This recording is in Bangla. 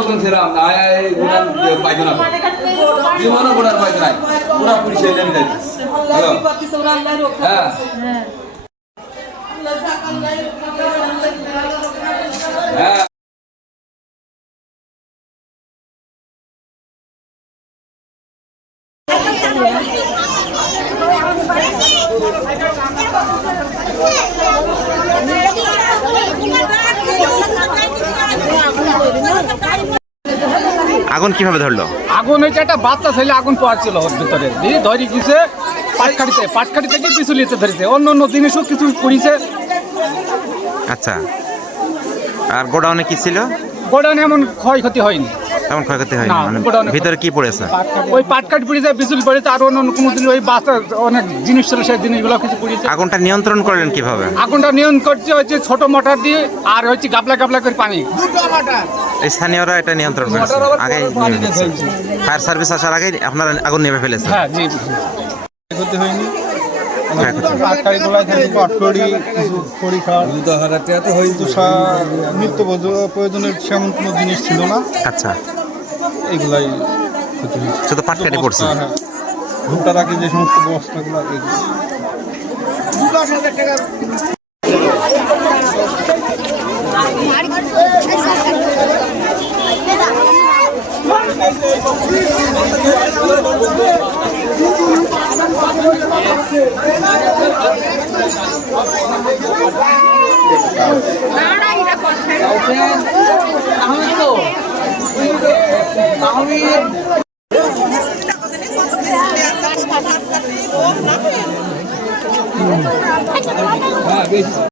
লোকজন ছিলাম না এই গোড়ার পাইতো না জীবনও গোড়ার পাইতো নাই পুরা পুলিশ এনে নিয়ে হ্যাঁ হ্যাঁ আগুন কিভাবে ধরলো? আগুন হয়েছে একটা বাচ্চা ছেলে আগুন পোয়াচ্ছিল ওর ভিতরে দিয়ে ধরে গেছে পাটকাঠি থেকে পিছুলিতে ধরেছে অন্য অন্য জিনিসও কিছু করেছে। আচ্ছা, আর গোডাউনে কি ছিল? গোডাউনে এমন ক্ষয়ক্ষতি হয়নি। তেমন ক্ষয়ক্ষতি হয়নি, না, মানে গোডাউনে ভিতরে কি পড়েছে? ওই পাটকাঠি পড়েছে, বিচুলি পড়েছে, আর অন্য অন্য কোনো জিনিস ওই বাচ্চা অনেক জিনিস ছিল সেই জিনিসগুলো কিছু পড়েছে। আগুনটা নিয়ন্ত্রণ করলেন কিভাবে? আগুনটা নিয়ন্ত্রণ করছে হচ্ছে ছোট মোটর দিয়ে আর হচ্ছে গাবলা গাবলা করে পানি। স্থানীয়রা এটা নিয়ন্ত্রণ করেছে, আগে ফায়ার সার্ভিস আসার আগে আপনারা আগুন নেমে ফেলেছেন। হ্যাঁ জি, ক্ষতি হয়নি। নিত্য প্রয়োজনের সেমন কোনো জিনিস ছিল না। আচ্ছা, এইগুলাই ক্ষতি হয়েছে। শুধু পাটকাঠি পড়ছে। হ্যাঁ, ভুট্টা রাখি যে সমস্ত বস্তাগুলো হ্যাঁ বেশি